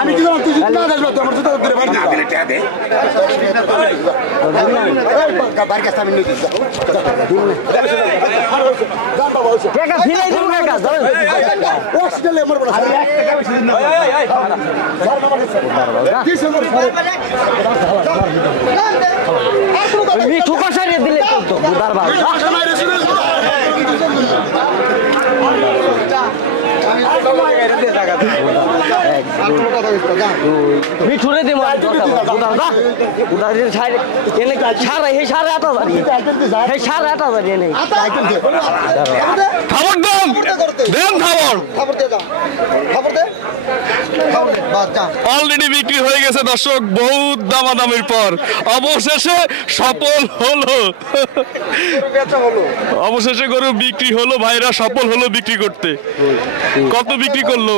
আমি কি মিঠু কষারিয়ে দিলে তো বুদার ভাই মিঠুরে দিব সাড়ে 8,000 নেই অলরেডি বিক্রি হয়ে গেছে দর্শক, বহুত দামাদামির পর অবশেষে সফল হলো। অবশেষে গরু বিক্রি হলো, ভাইরা সফল হলো বিক্রি করতে। কত বিক্রি করলো?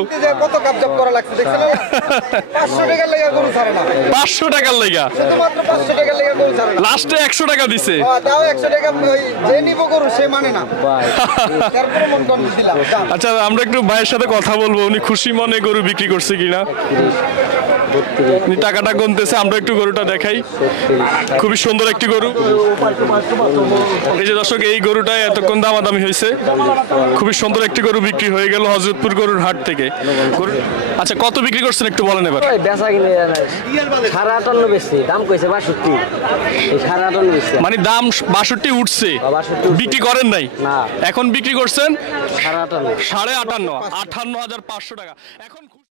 500 টাকার লেগা লাস্টে 100 টাকা দিছে। আচ্ছা, আমরা একটু ভাইয়ের সাথে কথা বলবো, উনি খুশি মনে গরু বিক্রি করছে কিনা। টাকাটা গুনতেছে, আমরা একটু গরুটা দেখাই। খুবই সুন্দর একটি গরু। এই যে দর্শক, এই গরুটা এতক্ষণ দামাদামি হয়েছে। খুবই সুন্দর একটি গরু বিক্রি হয়ে গেল হযরতপুর গরুর হাট থেকে। আচ্ছা, কত বিক্রি করছেন একটু বলেন এবার। বেচা কিনে 58.5 বেশি দাম কইছে 62, 58 মানে দাম 62 উঠছে, বিক্রি করেন নাই? না, এখন বিক্রি করছেন 58,500 58,500 টাকা। এখন